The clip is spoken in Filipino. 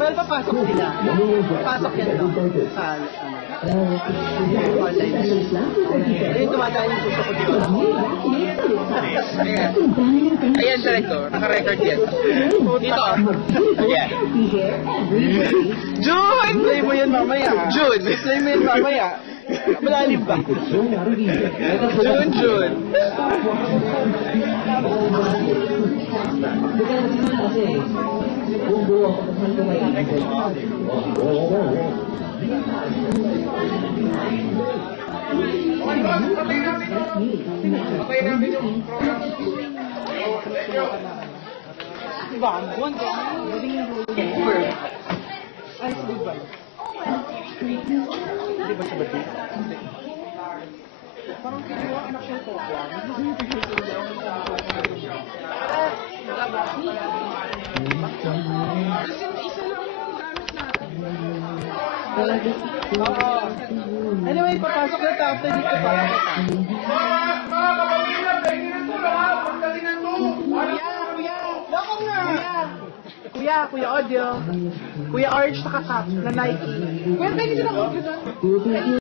Well, papasok sila. Papasok yan no? Sa online. Ayun, tumatay yung gusto ko dito. Ayan, director. Naka-record yan. Dito. Ayan. June! Play mo yan mamaya. June! Play mo yan mamaya. Malalim ba? June. Bangon ka. Ay, di ba? Hindi ba siya ba di? Parang kinuha anak siya ito. Anyway, papasok na tayo. After dito pa. Kuya Audio. Kuya Orange na kasap na Nike. Kuya, pwede sila audio doon.